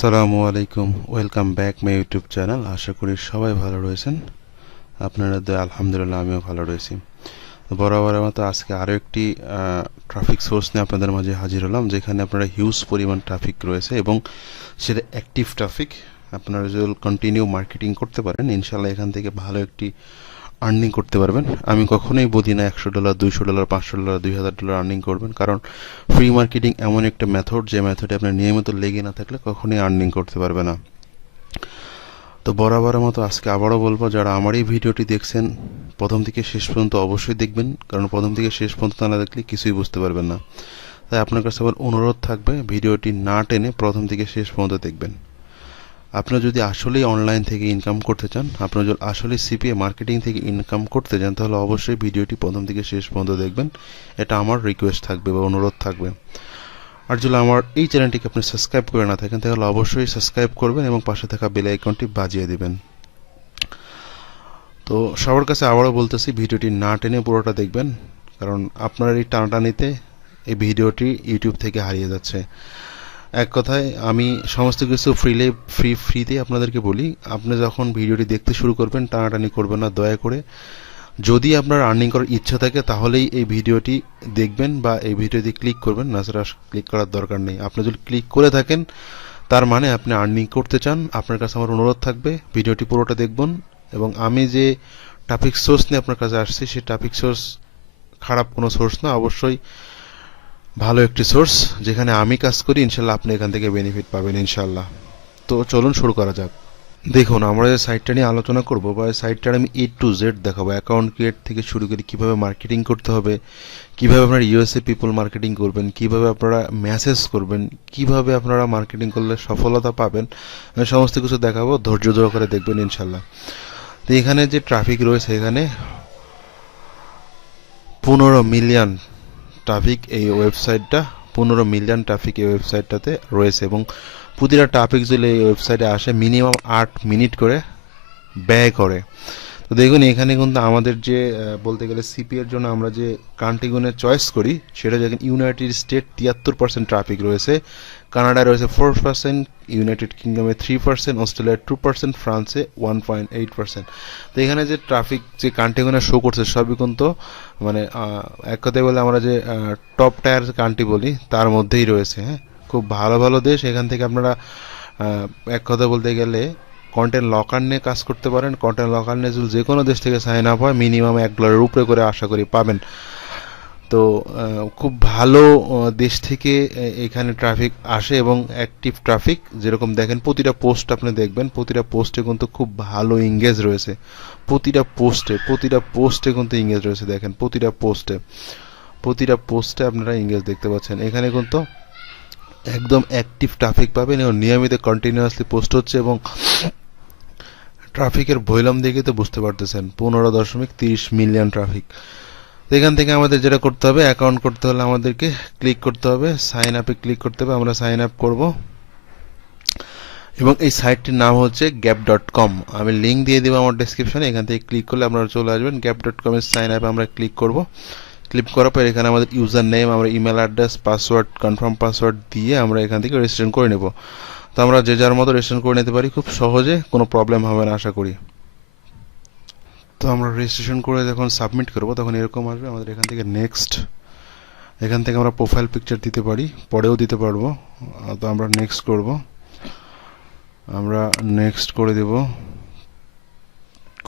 সালামু আলাইকুম, welcome back my YouTube channel. আশা করি সবাই ভালো রয়েছেন। আপনারা আলহামদুলিল্লাহ আমিও ভালো রয়েছি। বরাবরের মতো আজকে আরও একটি ট্রাফিক সোর্স নিয়ে আপনাদের মাঝে হাজির হলাম, যেখানে আপনারা হিউজ পরিমাণ ট্রাফিক রয়েছে এবং সেটা অ্যাক্টিভ ট্রাফিক। আপনারা যদি কন্টিনিউ মার্কেটিং করতে পারেন, ইনশাল্লাহ এখান থেকে ভালো একটি আর্নিং করতে পারবেন। আমি কখনোই বলি না $100, $200, $500, $2000 আর্নিং করবেন, কারণ ফ্রি মার্কেটিং এমন একটা মেথড, যে মেথডে আপনার নিয়মিত লেগে না থাকলে কখনোই আর্নিং করতে পারবে না। তো বরাবরের মতো আজকে আবারও বলবো, যারা আমার এই ভিডিওটি দেখছেন প্রথম থেকে শেষ পর্যন্ত অবশ্যই দেখবেন, কারণ প্রথম থেকে শেষ পর্যন্ত না দেখলে কিছুই বুঝতে পারবেন না। তাই আপনার কাছে আমার অনুরোধ থাকবে, ভিডিওটি না টেনে প্রথম থেকে শেষ পর্যন্ত দেখবেন। আপনারা যদি আসলেই অনলাইন থেকে ইনকাম করতে চান, আপনারা যদি আসলে সিপিএ মার্কেটিং থেকে ইনকাম করতে চান, তাহলে অবশ্যই ভিডিওটি প্রথম থেকে শেষ পর্যন্ত দেখবেন। এটা আমার রিকোয়েস্ট থাকবে বা অনুরোধ থাকবে। আর যদি আমার এই চ্যানেলটিকে আপনি সাবস্ক্রাইব করে না থাকেন, তাহলে অবশ্যই সাবস্ক্রাইব করবেন এবং পাশে থাকা বেল আইকনটি বাজিয়ে দিবেন। তো সবার কাছে আবারও বলতেছি, ভিডিওটি না টেনে পুরোটা দেখবেন, কারণ আপনার এই টানাটানিতে এই ভিডিওটি ইউটিউব থেকে হারিয়ে যাচ্ছে। এক কথায় আমি সমস্ত কিছু ফ্রিতে আপনাদেরকে বলি। আপনি যখন ভিডিওটি দেখতে শুরু করবেন, টানাটানি করবেন না দয়া করে। যদি আপনার আর্নিং করার ইচ্ছা থাকে, তাহলেই এই ভিডিওটি দেখবেন বা এই ভিডিওটি ক্লিক করবেন, না ছাড়া ক্লিক করার দরকার নেই। আপনি যদি ক্লিক করে থাকেন, তার মানে আপনি আর্নিং করতে চান। আপনার কাছে আমার অনুরোধ থাকবে, ভিডিওটি পুরোটা দেখবেন। এবং আমি যে টপিক সোর্স নিয়ে আপনার কাছে আসছি, সেই টপিক সোর্স খারাপ কোনো সোর্স না, অবশ্যই ভালো একটি সোর্স, যেখানে আমি কাজ করি। ইনশাল্লাহ আপনি এখান থেকে বেনিফিট পাবেন ইনশাল্লাহ। তো চলুন শুরু করা যাক। দেখুন, আমরা যে সাইটটা নিয়ে আলোচনা করব, বা সাইটটার আমি A to Z দেখাবো, অ্যাকাউন্ট ক্রিয়েট থেকে শুরু করে কীভাবে মার্কেটিং করতে হবে, কীভাবে আপনারা ইউএসএ পিপল মার্কেটিং করবেন, কীভাবে আপনারা মেসেজ করবেন, কীভাবে আপনারা মার্কেটিং করলে সফলতা পাবেন, আমি সমস্ত কিছু দেখাবো। ধৈর্য ধরে করে দেখবেন ইনশাল্লাহ। তো এখানে যে ট্রাফিক রয়েছে, এখানে 15 মিলিয়ন ট্রাফিক এই ওয়েবসাইটটা, 15 মিলিয়ন ট্রাফিক এই ওয়েবসাইটটাতে রয়েছে। এবং প্রতিটা ট্রাফিক যদি এই ওয়েবসাইটে আসে, মিনিমাম 8 মিনিট করে ব্যয় করে। তো দেখুন, এখানে কিন্তু আমাদের যে বলতে গেলে সিপি এর জন্য আমরা যে কান্ট্রিগুলো চয়েস করি, সেটা দেখেন ইউনাইটেড স্টেট 73% ট্রাফিক রয়েছে, কানাডায় রয়েছে 4%, ইউনাইটেড কিংডমে 3%, অস্ট্রেলিয়ায় 2%, ফ্রান্সে 1.8%। তো এখানে যে ট্রাফিক যে কান্ট্রিগুলো শো করছে, সবই কিন্তু মানে এক কথায় বলে আমরা যে টপ টায়ার কান্ট্রি বলি, তার মধ্যেই রয়েছে। হ্যাঁ, খুব ভালো ভালো দেশ। এখান থেকে আপনারা এক কথা বলতে গেলে কন্টেন্ট লকার নিয়ে কাজ করতে পারেন। কন্টেন্ট লকার নিয়ে যদি যে কোনো দেশ থেকে সাইন আপ হয়, মিনিমাম $1 উপরে করে আশা করি পাবেন। তো খুব ভালো দেশ থেকে এখানে ট্রাফিক আসে, এবং অ্যাক্টিভ ট্রাফিক যেরকম দেখেন, প্রতিটা পোস্ট আপনি দেখবেন, প্রতিটা পোস্টে কিন্তু খুব ভালো ইংগেজ রয়েছে। প্রতিটা পোস্টে কিন্তু ইংগেজ রয়েছে। দেখেন, প্রতিটা পোস্টে আপনারা ইংগেজ দেখতে পাচ্ছেন। এখানে কিন্তু একদম অ্যাক্টিভ ট্রাফিক পাবেন এবং নিয়মিত কন্টিনিউয়াসলি পোস্ট হচ্ছে। এবং ট্রাফিকের ভলিউম দেখে তো বুঝতে পারতেছেন, 15.30 মিলিয়ন ট্রাফিক। এখান থেকে আমাদের যেটা করতে হবে, অ্যাকাউন্ট করতে হলে আমাদেরকে ক্লিক করতে হবে, সাইন আপে ক্লিক করতে হবে। আমরা সাইন আপ করব, এবং এই সাইটটির নাম হচ্ছে gap.com। আমি লিঙ্ক দিয়ে দেবো আমার ডেসক্রিপশনে। এখান থেকে ক্লিক করলে আপনারা চলে আসবেন। gap.com এর সাইন আপে আমরা ক্লিক করব। ক্লিক করার পর এখানে আমাদের ইউজার নেম, আমরা email address, password, confirm password দিয়ে আমরা এখান থেকে রেজিস্ট্রেশন করে নেব। তো আমরা যে যার মতো রেজিস্ট্রেশন করে নিতে পারি খুব সহজে, কোনো প্রবলেম হবে না আশা করি। তো আমরা রেজিস্ট্রেশন করে যখন সাবমিট করব, তখন এরকম আসবে আমাদের এখান থেকে নেক্সট। এখান থেকে আমরা প্রোফাইল পিকচার দিতে পারি, পরেও দিতে পারবো। তো আমরা নেক্সট করব, আমরা নেক্সট করে দেব।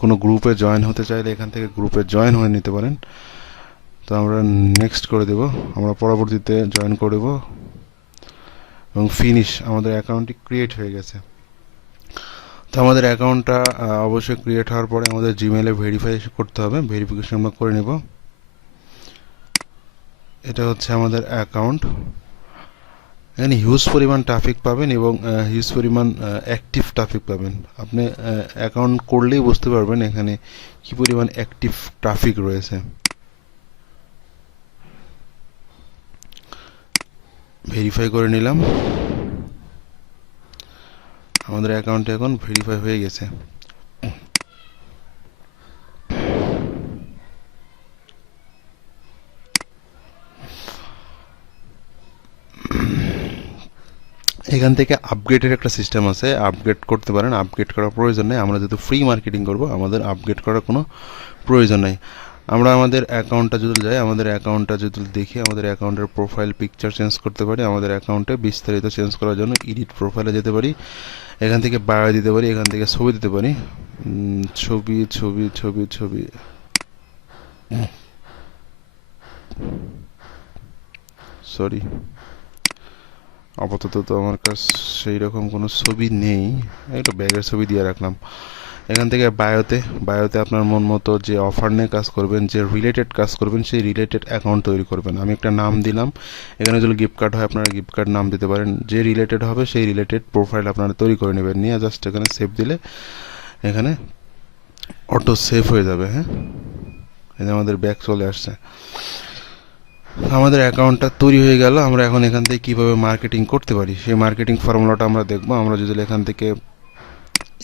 কোনো গ্রুপে জয়েন হতে চাইলে এখান থেকে গ্রুপে জয়েন হয়ে নিতে পারেন। তো আমরা নেক্সট করে দেব, আমরা পরবর্তীতে জয়েন করে দেব, এবং ফিনিশ। আমাদের অ্যাকাউন্টটি ক্রিয়েট হয়ে গেছে। তো আমাদের অ্যাকাউন্টটা অবশ্যই ক্রিয়েট হওয়ার পরে আমাদের জিমেলে ভেরিফাই করতে হবে। ভেরিফিকেশন আমরা করে নেব। এটা হচ্ছে আমাদের অ্যাকাউন্ট। এখানে হিউজ পরিমাণ ট্রাফিক পাবেন এবং হিউজ পরিমাণ অ্যাক্টিভ ট্রাফিক পাবেন। আপনি অ্যাকাউন্ট করলেই বুঝতে পারবেন এখানে কি পরিমাণ অ্যাক্টিভ ট্রাফিক রয়েছে। ভেরিফাই করে নিলাম, আমাদের অ্যাকাউন্টে এখন ভেরিফাই হয়ে গেছে। এখান থেকে আপগ্রেডের একটা সিস্টেম আছে, আপগ্রেড করতে পারেন। আপগ্রেড করার প্রয়োজন নেই, আমরা যেহেতু ফ্রি মার্কেটিং করব আমাদের আপগ্রেড করার কোনো প্রয়োজন নেই। আমরা আমাদের অ্যাকাউন্টটা যদি যাই, আমাদের অ্যাকাউন্টটা যদি দেখি, আমাদের অ্যাকাউন্টের প্রোফাইল পিকচার চেঞ্জ করতে পারি। আমাদের অ্যাকাউন্টে বিস্তারিত চেঞ্জ করার জন্য এডিট প্রোফাইলে যেতে পারি, এখান থেকে বায়ো দিতে পারি, এখান থেকে ছবি দিতে পারি। ছবি ছবি ছবি ছবি সরি, আপাতত তো আমার কাছে সেই রকম কোনো ছবি নেই, একটা ব্যাগের ছবি দিয়ে রাখলাম। এখান থেকে বায়োতে আপনার মন মতো যে অফার নিয়ে কাজ করবেন, যে রিলেটেড কাজ করবেন, সেই রিলেটেড অ্যাকাউন্ট তৈরি করবেন। আমি একটা নাম দিলাম, এখানে যদি গিফট কার্ড হয় আপনারা গিফট কার্ড নাম দিতে পারেন। যে রিলেটেড হবে সেই রিলেটেড প্রোফাইল আপনারা তৈরি করে নেবেন, নিয়ে জাস্ট এখানে সেভ দিলে এখানে অটো সেভ হয়ে যাবে। হ্যাঁ, এই যে আমাদের ব্যাগ চলে আসছে, আমাদের অ্যাকাউন্টটা তৈরি হয়ে গেল। আমরা এখন এখান থেকে কীভাবে মার্কেটিং করতে পারি সেই মার্কেটিং ফর্মুলাটা আমরা দেখব। আমরা যদি এখান থেকে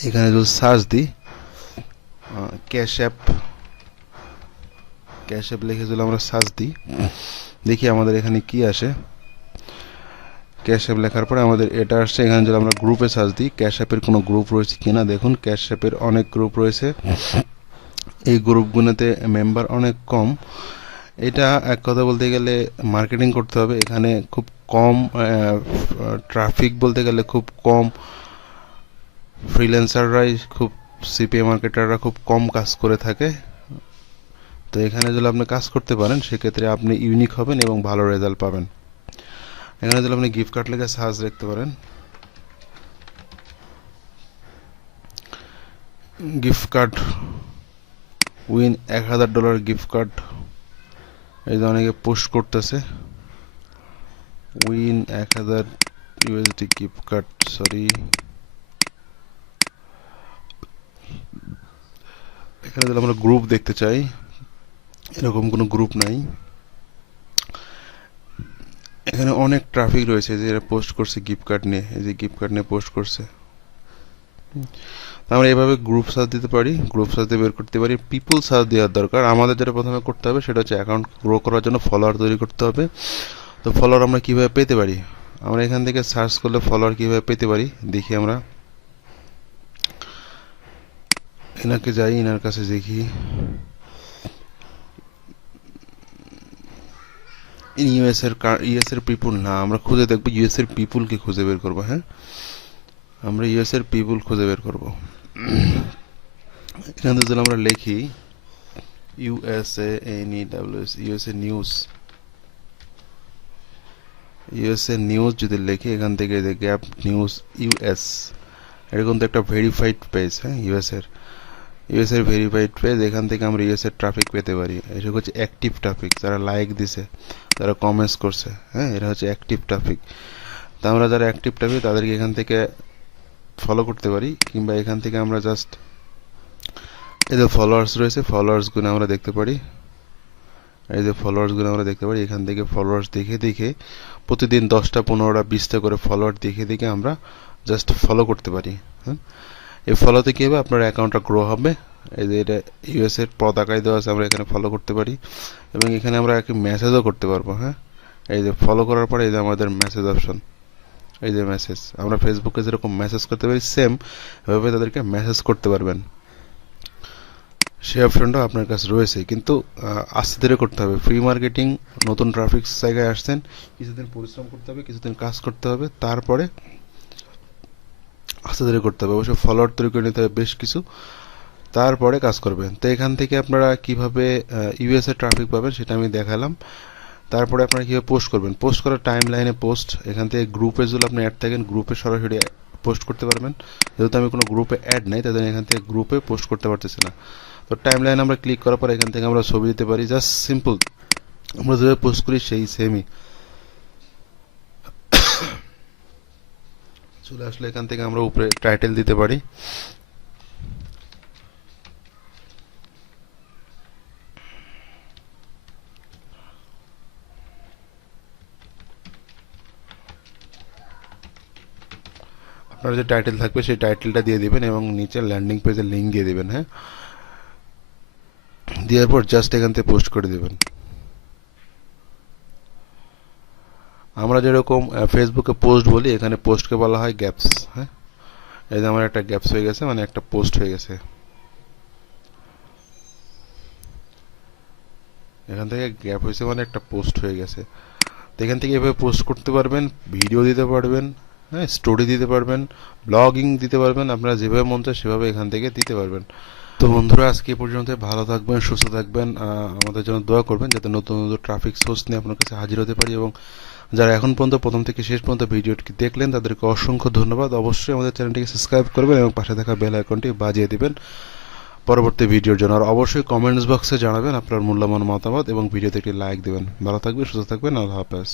এখানে যদি সার্চ দিই, ক্যাশ অ্যাপ লিখে যদি আমরা সার্চ দিই, দেখি আমাদের এখানে কি আসে। ক্যাশ অ্যাপ লেখার পরে আমাদের এটা আসছে। এখানে যদি আমরা গ্রুপে সার্চ দিই, ক্যাশ অ্যাপের কোনো গ্রুপ রয়েছে কিনা, দেখুন ক্যাশ অ্যাপের অনেক গ্রুপ রয়েছে, এই গ্রুপগুলোতে মেম্বার অনেক কম। এটা এক কথা বলতে গেলে মার্কেটিং করতে হবে, এখানে খুব কম ট্রাফিক, বলতে গেলে খুব কম, ফ্রিল্যান্সাররাই খুব, সিপিএ মার্কেটাররা খুব কম কাজ করে থাকে। তো এখানে যদি আপনি কাজ করতে পারেন সেক্ষেত্রে আপনি ইউনিক হবেন এবং ভালো রেজাল্ট পাবেন। এখানে যদি আপনি গিফট কার্ড লেগে সার্চ দেখতে পারেন, gift card win $1000 gift card, এই যে অনেকে পোস্ট করতেছে win 1000 USD gift card. Sorry, এখানে যদি আমরা গ্রুপ দেখতে চাই, এরকম কোনো গ্রুপ নাই। এখানে অনেক ট্রাফিক রয়েছে, যে এরা পোস্ট করছে গিফট কার্ড নিয়ে, এই যে গিফট কার্ড নিয়ে পোস্ট করছে। আমরা এভাবে গ্রুপ সার্চ দিতে পারি, গ্রুপ সার্চ দিয়ে বের করতে পারি। পিপুল সার্চ দেওয়ার দরকার, আমাদের যেটা প্রথমে করতে হবে সেটা হচ্ছে অ্যাকাউন্ট গ্রো করার জন্য ফলোয়ার তৈরি করতে হবে। তো ফলোয়ার আমরা কিভাবে পেতে পারি, আমরা এখান থেকে সার্চ করলে ফলোয়ার কিভাবে পেতে পারি দেখি। আমরা এনাকে যাই, এনার কাছে দেখি, ইউএস এর পিপুল না, আমরা খুঁজে দেখবো ইউএস এর পিপুলকে খুঁজে বের করবো। হ্যাঁ, আমরা ইউএস এর পিপুল খুঁজে বের করবো। এখান থেকে যদি আমরা লিখি ইউএসএ নিউজ যদি লিখি, এখান থেকে গ্যাপ নিউজ ইউএস, এরকম তো একটা ভেরিফাইড পেজ। হ্যাঁ, ইউএস এর ভেরিফাইড পেজ, এখান থেকে আমরা ইউএস এর ট্রাফিক পেতে পারি। এটা হচ্ছে অ্যাক্টিভ ট্রাফিক, যারা লাইক দিছে, যারা কমেন্টস করছে। হ্যাঁ, এটা হচ্ছে অ্যাক্টিভ ট্রাফিক। তা আমরা যারা অ্যাক্টিভ ট্রাফিক তাদেরকে এখান থেকে ফলো করতে পারি, কিংবা এখান থেকে আমরা জাস্ট এই যে ফলোয়ার্স রয়েছে, ফলোয়ার্সগুলো আমরা দেখতে পারি, এখান থেকে ফলোয়ার্স দেখে দেখে প্রতিদিন 10টা 15টা 20টা করে ফলোয়ার দেখে দেখে আমরা জাস্ট ফলো করতে পারি। হ্যাঁ, এই ফলোতে কী হবে, আপনার অ্যাকাউন্টটা গ্রো হবে। এই যে এটা ইউএস এর পতাকায় দেওয়া আছে, আমরা এখানে ফলো করতে পারি এবং এখানে আমরা একটা মেসেজও করতে পারবো। হ্যাঁ, এই যে ফলো করার পরে এই যে আমাদের মেসেজ অপশন, এই যে মেসেজ, আমরা ফেসবুকে যেরকম মেসেজ করতে পারি সেম এভাবে তাদেরকে মেসেজ করতে পারবেন। সেই অপশনটাও আপনার কাছে রয়েছে, কিন্তু আস্তে ধীরে করতে হবে। ফ্রি মার্কেটিং, নতুন ট্রাফিক জায়গায় আসছেন, কিছুদিন পরিশ্রম করতে হবে, কিছুদিন কাজ করতে হবে, তারপরে আস্তে ধীরে করতে হবে। অবশ্যই ফলোয়ার তৈরি করে নিতে হবে বেশ কিছু, তারপরে কাজ করবেন। তো এখান থেকে আপনারা কিভাবে ইউএস এর ট্রাফিক পাবেন সেটা আমি দেখালাম। তারপরে আপনারা কীভাবে পোস্ট করবেন, পোস্ট করার টাইম লাইনে পোস্ট, এখান থেকে গ্রুপে যদি আপনি অ্যাড থাকেন গ্রুপে সরাসরি পোস্ট করতে পারবেন। যেহেতু আমি কোনো গ্রুপে অ্যাড নেই তাদের এখান থেকে গ্রুপে পোস্ট করতে পারতেছি না। তো টাইম লাইন আমরা ক্লিক করার পর এখান থেকে আমরা ছবি দিতে পারি, জাস্ট সিম্পল আমরা যেভাবে পোস্ট করি সেই সেমই চলে আসলে। এখান থেকে আমরা উপরে টাইটেল দিতে পারি, আপনার যে টাইটেল থাকবে সেই টাইটেলটা দিয়ে দিবেন এবং নিচে ল্যান্ডিং পেজের লিঙ্ক দিয়ে দিবেন। হ্যাঁ, দেওয়ার পর জাস্ট এখান থেকে পোস্ট করে দেবেন। আমরা যেরকম ফেসবুকে পোস্ট বলি, এখানে পোস্টকে বলা হয় গ্যাপস। হ্যাঁ, এই যে আমার একটা গ্যাপস হয়ে গেছে, মানে একটা পোস্ট হয়ে গেছে। এখান থেকে গ্যাপ হয়েছে মানে একটা পোস্ট হয়ে গেছে। তো এখান থেকে এভাবে পোস্ট করতে পারবেন, ভিডিও দিতে পারবেন, হ্যাঁ, স্টোরি দিতে পারবেন, ব্লগিং দিতে পারবেন, আপনারা যেভাবে মন চায় সেভাবে এখান থেকে দিতে পারবেন। তো বন্ধুরা, আজকে এ পর্যন্ত। ভালো থাকবেন, সুস্থ থাকবেন, আমাদের জন্য দোয়া করবেন যাতে নতুন নতুন ট্রাফিক সোর্স নিয়ে আপনার কাছে হাজির হতে পারি। এবং যারা এখন পর্যন্ত প্রথম থেকে শেষ পর্যন্ত ভিডিওটি দেখলেন তাদেরকে অসংখ্য ধন্যবাদ। অবশ্যই আমাদের চ্যানেলটিকে সাবস্ক্রাইব করবেন এবং পাশে থাকা বেল আইকনটি বাজিয়ে দিবেন পরবর্তী ভিডিওর জন্য। আর অবশ্যই কমেন্টস বক্সে জানাবেন আপনার মূল্যবান মতামত এবং ভিডিওতে একটি লাইক দেবেন। ভালো থাকবেন, সুস্থ থাকবেন, আল্লাহ হাফেজ।